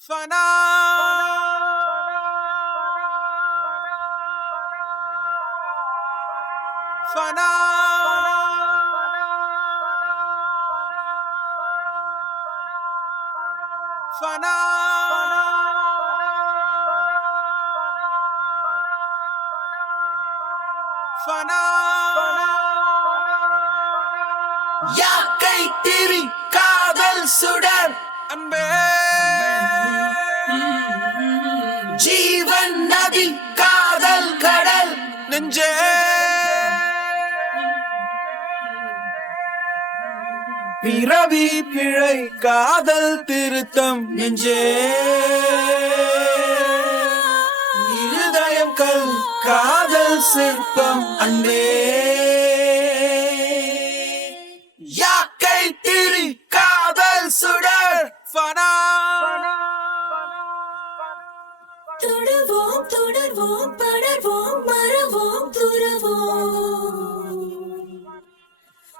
Fana, Fana, Fana, Fana. யாக்கை திரி காதல் சுடர் அன்பே ஜீவன் நதி காதல் கடல் நெஞ்சே பிறவி பிழை காதல் திருத்தம் நெஞ்சே இருதயம் கல் காதல் சிற்பம் அன்பே யாக்கை திரி காதல் சுடர் ஃபனா தொடுவோம் தொடர்வோம் படர்வோம் மறவோம் துறவோம்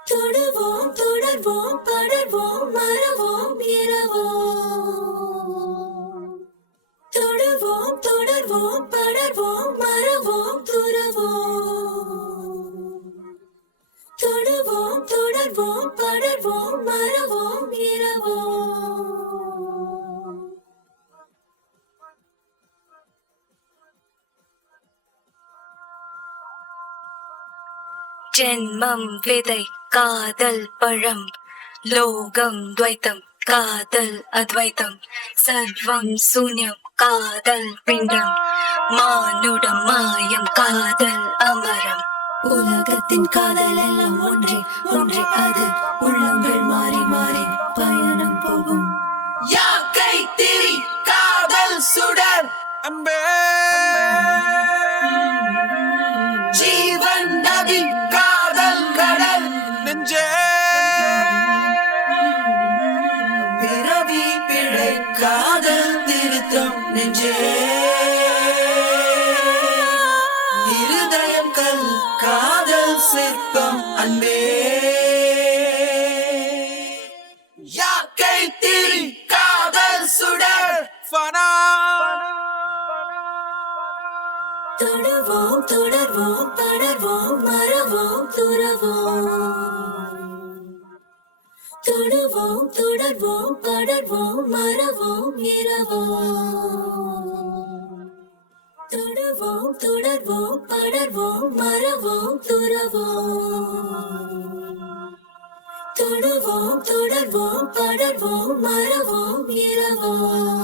தொடுவோம் தொடர்வோம் படர்வோம் மறவோம் இரவோம் தொடுவோம் தொடர்வோம் படர்வோம் மறவோம் துறவோம் தொடுவோம் தொடர்வோம் படர்வோம் மறவோம் இரவோம் ஜென்மம் விதை காதல் பழம் லோகம் துவைத்தம் காதல் அத்வைத்தம் சர்வம் சூன்யம் காதல் பிண்டம் மானுடம் மாயம் காதல் அமரம் உலகத்தின் காதல் எல்லாம் ஒன்றே ஒன்றே அது உள்ளங்கள் மாறி மாறி பயணம் போகும் யாக்கை திரி காதல் சுடர் அன்பே ஜீவன் நதி காதல் கடல் நெஞ்சே பிறவி பிழை காதல் திருத்தம் நெஞ்சே இருதயம் கல் காதல் சிற்பம் அன்பே யாக்கை திரி காதல் சுடர் ஃபனா தொடுவோம் தொடர்வோம் படர்வோம் மறவோம் துறவோம் தொடுவோம் தொடர்வோம் படர்வோம் மறவோம் இரவோம் தொடுவோம் தொடர்வோம் படர்வோம் மறவோம் துறவோம் தொடுவோம் தொடர்வோம் படர்வோம் மறவோம் இரவோம்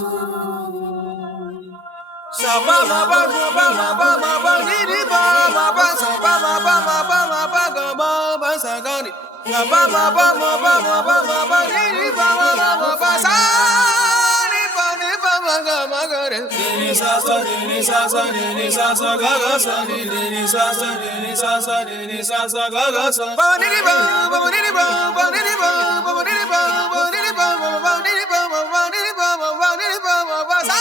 Saba maba maba maba maba ni ba maba saba maba maba maba gaba ba sagani maba maba maba maba maba ni ba maba maba sa ni ba ga ma ga re ni sa sa ni sa sa ga ga sa ni sa sa ni sa sa ni sa sa ga ga sa ba ni ba ba ni ba ba ni ba ba ni ba ba ni ba ba ni ba ba ni ba ba ni ba ba sa